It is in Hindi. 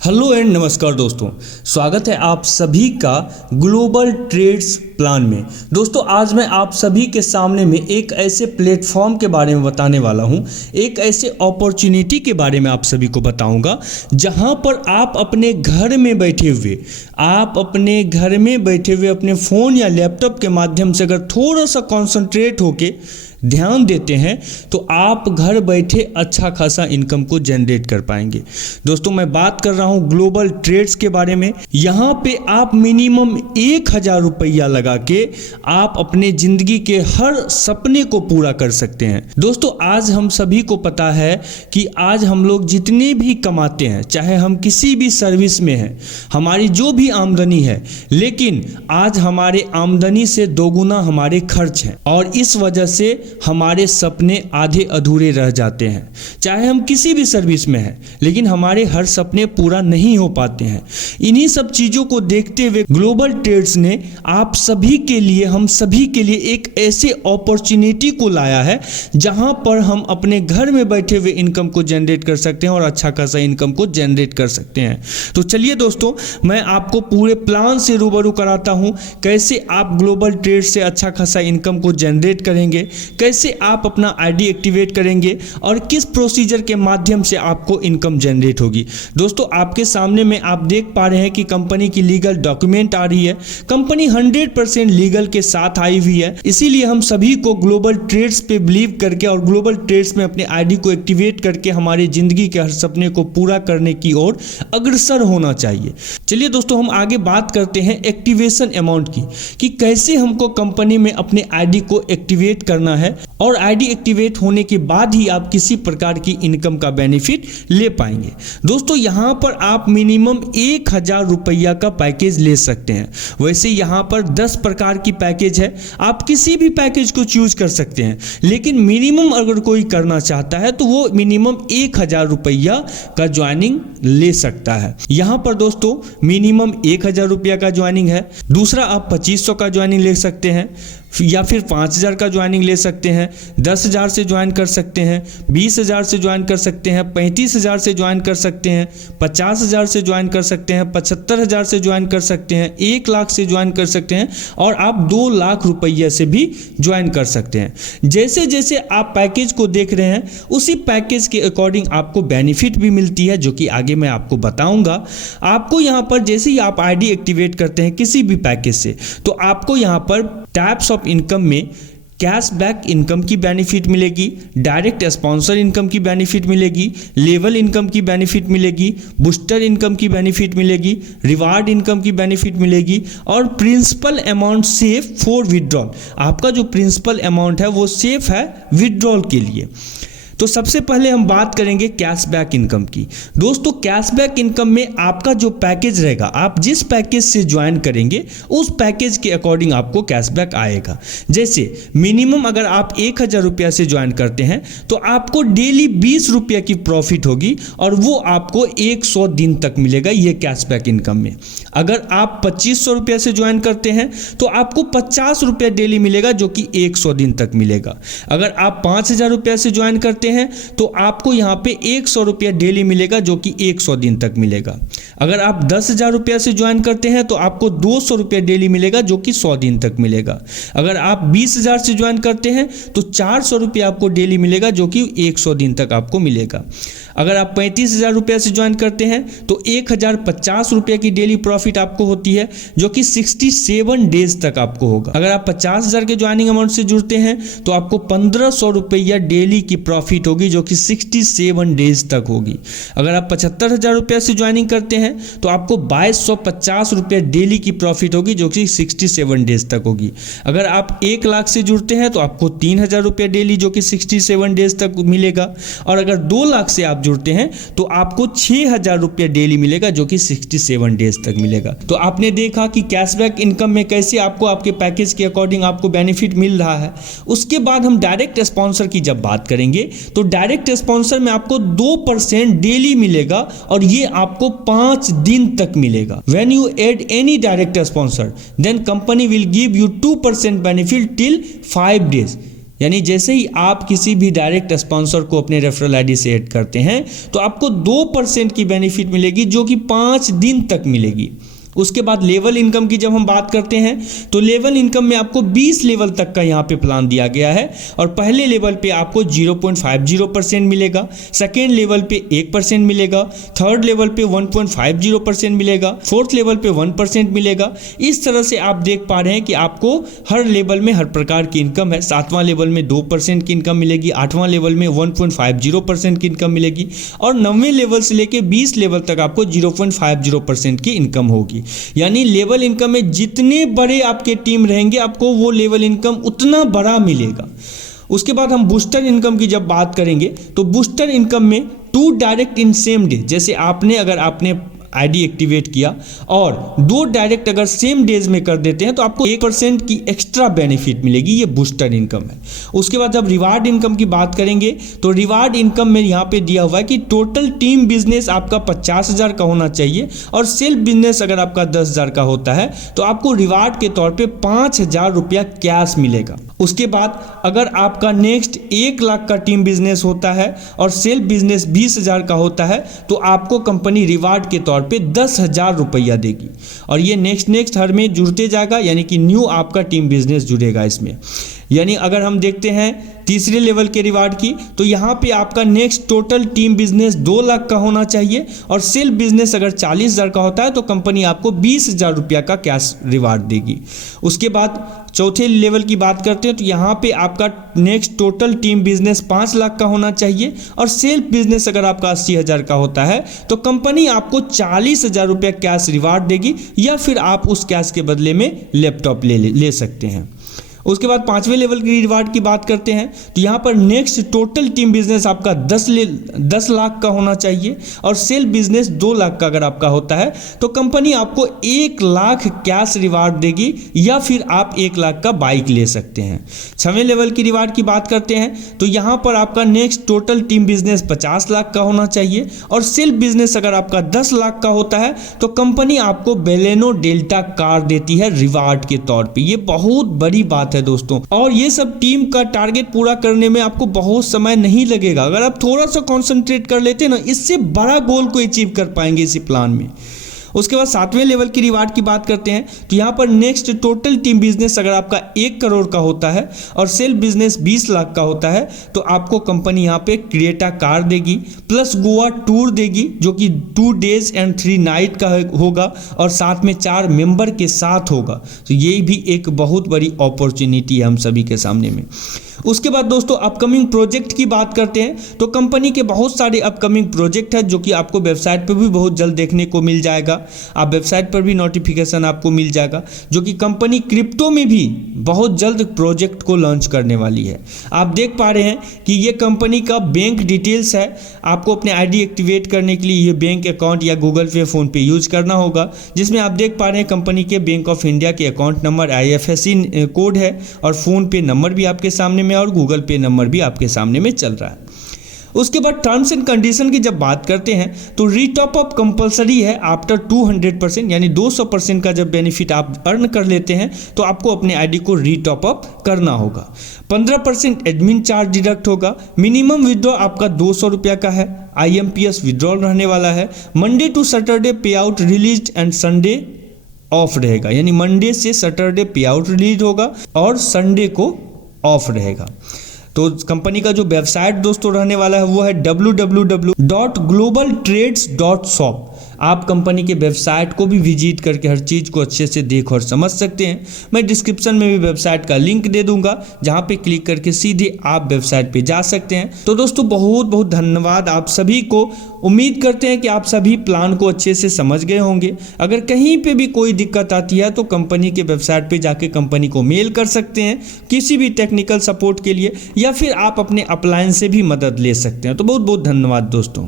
हेलो एंड नमस्कार दोस्तों, स्वागत है आप सभी का ग्लोबल ट्रेड्स प्लान में। दोस्तों आज मैं आप सभी के सामने में एक ऐसे प्लेटफॉर्म के बारे में बताने वाला हूं, एक ऐसे अपॉर्चुनिटी के बारे में आप सभी को बताऊंगा जहां पर आप अपने घर में बैठे हुए अपने फ़ोन या लैपटॉप के माध्यम से अगर थोड़ा सा कॉन्सेंट्रेट होके ध्यान देते हैं तो आप घर बैठे अच्छा खासा इनकम को जनरेट कर पाएंगे। दोस्तों मैं बात कर रहा हूं ग्लोबल ट्रेड्स के बारे में। यहां पे आप मिनिमम 1000 रुपया लगा के आप अपने जिंदगी के हर सपने को पूरा कर सकते हैं। दोस्तों आज हम सभी को पता है कि आज हम लोग जितने भी कमाते हैं, चाहे हम किसी भी सर्विस में हैं, हमारी जो भी आमदनी है, लेकिन आज हमारे आमदनी से दोगुना हमारे खर्च हैं और इस वजह से हमारे सपने आधे अधूरे रह जाते हैं। चाहे हम किसी भी सर्विस में हैं, लेकिन हमारे हर सपने पूरा नहीं हो पाते हैं। इन्हीं सब चीज़ों को देखते हुए ग्लोबल ट्रेड्स ने आप सभी के लिए, हम सभी के लिए एक ऐसे अपॉर्चुनिटी को लाया है जहां पर हम अपने घर में बैठे हुए इनकम को जनरेट कर सकते हैं और अच्छा खासा इनकम को जनरेट कर सकते हैं। तो चलिए दोस्तों, मैं आपको पूरे प्लान से रूबरू कराता हूं कैसे आप ग्लोबल ट्रेड से अच्छा खासा इनकम को जनरेट करेंगे, कैसे आप अपना आईडी एक्टिवेट करेंगे और किस प्रोसीजर के माध्यम से आपको इनकम जनरेट होगी। दोस्तों आपके सामने में आप देख पा रहे हैं कि कंपनी की लीगल डॉक्यूमेंट आ रही है। कंपनी 100% लीगल के साथ आई हुई है, इसीलिए हम सभी को ग्लोबल ट्रेड्स पे बिलीव करके और ग्लोबल ट्रेड्स में अपने आईडी को एक्टिवेट करके हमारी जिंदगी के हर सपने को पूरा करने की ओर अग्रसर होना चाहिए। चलिए दोस्तों हम आगे बात करते हैं एक्टिवेशन अमाउंट की, कि कैसे हमको कंपनी में अपने आईडी को एक्टिवेट करना है और आईडी एक्टिवेट होने के बाद ही आप किसी प्रकार की इनकम का बेनिफिट ले पाएंगे। दोस्तों यहां पर आप मिनिमम 1000 रुपया का पैकेज ले सकते हैं। वैसे यहां पर 10 प्रकार की पैकेज है, आप किसी भी पैकेज को चूज कर सकते हैं, लेकिन मिनिमम अगर कोई करना चाहता है तो वो मिनिमम 1000 रुपया का ज्वाइनिंग ले सकता है। यहां पर दोस्तों मिनिमम 1000 रुपया का ज्वाइनिंग है। दूसरा आप 2500 का ज्वाइनिंग ले सकते हैं या फिर 5000 का ज्वाइनिंग ले सकते हैं, 10,000 से ज्वाइन कर सकते हैं, 20,000 से ज्वाइन कर सकते हैं, 35,000 से ज्वाइन कर सकते हैं, 50,000 से ज्वाइन कर सकते हैं, 75,000 से ज्वाइन कर सकते हैं, 1 लाख से ज्वाइन कर सकते हैं और आप 2 लाख रुपया से भी ज्वाइन कर सकते हैं। जैसे जैसे आप पैकेज को देख रहे हैं उसी पैकेज के अकॉर्डिंग आपको बेनिफिट भी मिलती है, जो कि आगे मैं आपको बताऊंगा। आपको यहाँ पर जैसे ही आप आईडी एक्टिवेट करते हैं किसी भी पैकेज से, तो आपको यहाँ पर टाइप्स ऑफ इनकम में कैशबैक इनकम की बेनिफिट मिलेगी, डायरेक्ट स्पॉन्सर इनकम की बेनिफिट मिलेगी, लेवल इनकम की बेनिफिट मिलेगी, बूस्टर इनकम की बेनिफिट मिलेगी, रिवार्ड इनकम की बेनिफिट मिलेगी और principal amount safe for withdrawal. आपका जो प्रिंसिपल अमाउंट है वो सेफ है विड्रॉल के लिए। तो सबसे पहले हम बात करेंगे कैशबैक इनकम की। दोस्तों कैशबैक इनकम में आपका जो पैकेज रहेगा, आप जिस पैकेज से ज्वाइन करेंगे उस पैकेज के अकॉर्डिंग आपको कैशबैक आएगा। जैसे मिनिमम अगर आप 1000 रुपया से ज्वाइन करते हैं तो आपको डेली 20 रुपया की प्रॉफिट होगी और वो आपको 100 दिन तक मिलेगा ये कैशबैक इनकम में। अगर आप 2500 रुपया से ज्वाइन करते हैं तो आपको 50 रुपया डेली मिलेगा, जो कि 100 दिन तक मिलेगा। अगर आप 5000 रुपया से ज्वाइन करते हैं तो आपको यहां पे 100 रुपया डेली मिलेगा, जो कि 100 दिन तक मिलेगा। अगर आप 10,000 रुपया से ज्वाइन करते हैं तो आपको 200 रुपया डेली मिलेगा, जो कि 100 दिन तक मिलेगा। अगर आप 20,000 से ज्वाइन करते हैं तो 400 रुपया आपको डेली मिलेगा, जो कि 100 दिन तक आपको मिलेगा। अगर आप 35,000 रुपया से ज्वाइन करते हैं तो 1050 रुपया की डेली प्रॉफिट आपको होती है, जो कि 67 डेज तक आपको होगा। अगर आप 50,000 के ज्वाइनिंग अमाउंट से जुड़ते हैं तो आपको 1500 रुपया डेली की प्रॉफिट होगी, जो कि 67 डेज तक होगी। अगर आप 75,000 रुपया से ज्वाइनिंग करते हैं तो आपको 2250 रुपया डेली की प्रॉफिट होगी, जो कि 67 डेज तक होगी। अगर आप 1 लाख से जुड़ते हैं तो आपको 3000 रुपया डेली, जो कि 67 डेज तक मिलेगा। और अगर 2 लाख से आप जुड़ते हैं तो आपको 6000 रुपया डेली मिलेगा, जो कि 67 डेज तक मिलेगा। तो आपने देखा कि कैशबैक इनकम में कैसे आपको आपके पैकेज के अकॉर्डिंग आपको बेनिफिट मिल रहा है। उसके बाद हम डायरेक्ट स्पॉन्सर की जब बात करेंगे तो डायरेक्ट स्पॉन्सर में आपको 2% डेली मिलेगा और ये आपको 5 दिन तक मिलेगा। When you add any direct sponsor then company will give you 2% benefit till 5 days. यानी जैसे ही आप किसी भी डायरेक्ट स्पॉन्सर को अपने रेफरल आईडी से ऐड करते हैं तो आपको 2% की बेनिफिट मिलेगी, जो कि 5 दिन तक मिलेगी। उसके बाद लेवल इनकम की जब हम बात करते हैं तो लेवल इनकम में आपको 20 लेवल तक का यहाँ पे प्लान दिया गया है, और पहले लेवल पे आपको 0.50% मिलेगा, सेकेंड लेवल पे 1% मिलेगा, थर्ड लेवल पे 1.50% मिलेगा, फोर्थ लेवल पे 1% मिलेगा। इस तरह से आप देख पा रहे हैं कि आपको हर लेवल में हर प्रकार की इनकम है। 7वां लेवल में 2% की इनकम मिलेगी, 8वां लेवल में 1.50% की इनकम मिलेगी, और 9वें लेवल से लेके 20 लेवल तक आपको 0.50% की इनकम होगी। यानी लेवल इनकम में जितने बड़े आपके टीम रहेंगे आपको वो लेवल इनकम उतना बड़ा मिलेगा। उसके बाद हम बूस्टर इनकम की जब बात करेंगे तो बूस्टर इनकम में 2 डायरेक्ट इन सेम डे, जैसे अगर आपने आईडी एक्टिवेट किया और 2 डायरेक्ट अगर सेम डेज में कर देते हैं तो आपको 1% की एक्स्ट्रा बेनिफिट मिलेगी। ये बूस्टर इनकम है। उसके बाद जब रिवार्ड इनकम की बात करेंगे तो रिवार्ड इनकम में यहाँ पे दिया हुआ है कि टोटल टीम बिजनेस आपका 50,000 का होना चाहिए, और सेल्फ बिजनेस अगर आपका 10,000 का होता है तो आपको रिवार्ड के तौर पे 5,000 रुपया कैश मिलेगा। उसके बाद अगर आपका नेक्स्ट 1 लाख का टीम बिजनेस होता है और सेल्फ बिजनेस 20,000 का होता है तो आपको कंपनी रिवार्ड के तौर पे 10,000 रुपया देगी, और ये नेक्स्ट हर में जुड़ते जाएगा, यानी कि न्यू आपका टीम बिजनेस जुड़ेगा इसमें। यानी अगर हम देखते हैं तीसरे लेवल के रिवार्ड की तो यहाँ पे आपका next total team business 2 lakh का होना चाहिए, और सेल्फ बिजनेस अगर 40,000 का होता है तो कंपनी आपको 20,000 रुपया का कैश रिवार्ड देगी। उसके बाद चौथे लेवल की बात करते हैं तो यहाँ पे आपका next total team business 5 lakh का होना चाहिए, और सेल्फ बिजनेस अगर आपका 80,000 का होता है तो कंपनी आपको 40,000 रुपया कैश रिवार्ड देगी, या फिर आप उस कैश के बदले में लैपटॉप ले सकते हैं। उसके बाद 5वें लेवल की रिवार्ड की बात करते हैं तो यहाँ पर नेक्स्ट टोटल टीम बिजनेस आपका 10 लाख का होना चाहिए, और सेल्फ बिजनेस 2 लाख का अगर आपका होता है तो कंपनी आपको 1 लाख कैश रिवार्ड देगी, या फिर आप 1 लाख का बाइक ले सकते हैं। 6वें लेवल की रिवार्ड की बात करते हैं तो यहाँ पर आपका next total team business 50 lakh का होना चाहिए, और सेल्फ बिजनेस अगर आपका 10 लाख का होता है तो कंपनी आपको बेलेनो डेल्टा कार देती है रिवार्ड के तौर पे। ये बहुत बड़ी बात है दोस्तों, और ये सब टीम का टारगेट पूरा करने में आपको बहुत समय नहीं लगेगा। अगर आप थोड़ा सा कंसंट्रेट कर लेते हैं ना, इससे बड़ा गोल को अचीव कर पाएंगे इसी प्लान में। उसके बाद 7वें लेवल की रिवार्ड की बात करते हैं तो यहाँ पर नेक्स्ट टोटल टीम बिजनेस अगर आपका 1 करोड़ का होता है और सेल्फ बिजनेस 20 लाख का होता है तो आपको कंपनी यहाँ पे क्रिएटा कार देगी, प्लस गोवा टूर देगी जो कि 2 डेज एंड 3 नाइट का होगा, और साथ में 4 मेंबर के साथ होगा। तो ये भी एक बहुत बड़ी अपॉर्चुनिटी है हम सभी के सामने में। उसके बाद दोस्तों अपकमिंग प्रोजेक्ट की बात करते हैं तो कंपनी के बहुत सारे अपकमिंग प्रोजेक्ट है जो कि आपको वेबसाइट पर भी बहुत जल्द देखने को मिल जाएगा। आप वेबसाइट पर भी नोटिफिकेशन आपको मिल जाएगा, जो कि कंपनी क्रिप्टो में भी बहुत जल्द प्रोजेक्ट को लॉन्च करने वाली है। आप देख पा रहे हैं कि ये कंपनी का बैंक डिटेल्स है। आपको अपने आईडी एक्टिवेट करने के लिए ये बैंक अकाउंट या गूगल पे फ़ोन पे यूज करना होगा, जिसमें आप देख पा रहे हैं कंपनी के बैंक ऑफ इंडिया के अकाउंट नंबर IFSC कोड है, और फ़ोन पे नंबर भी आपके सामने में और गूगल पे नंबर भी आपके सामने में चल रहा है। उसके बाद टर्म्स एंड कंडीशन की जब बात करते हैं तो रीटॉप अप कंपलसरी है आफ्टर 200%, यानी 200% का जब बेनिफिट आप अर्न कर लेते हैं तो आपको अपने आईडी को रीटॉप अप करना होगा। 15% एडमिन चार्ज डिडक्ट होगा। मिनिमम विड्रॉ आपका 200 रुपया का है। IMPS विड्रॉल रहने वाला है। मंडे टू सैटरडे पे out release and Sunday off रहेगा, यानी मंडे से सैटरडे पे आउट रिलीज होगा और संडे को ऑफ रहेगा। तो कंपनी का जो वेबसाइट दोस्तों रहने वाला है वो है www.globaltrades.shop। आप कंपनी के वेबसाइट को भी विजिट करके हर चीज़ को अच्छे से देख और समझ सकते हैं। मैं डिस्क्रिप्शन में भी वेबसाइट का लिंक दे दूंगा, जहां पे क्लिक करके सीधे आप वेबसाइट पे जा सकते हैं। तो दोस्तों बहुत बहुत धन्यवाद आप सभी को। उम्मीद करते हैं कि आप सभी प्लान को अच्छे से समझ गए होंगे। अगर कहीं पे भी कोई दिक्कत आती है तो कंपनी के वेबसाइट पे जाके कंपनी को मेल कर सकते हैं किसी भी टेक्निकल सपोर्ट के लिए, या फिर आप अपने अपलायंस से भी मदद ले सकते हैं। तो बहुत बहुत धन्यवाद दोस्तों।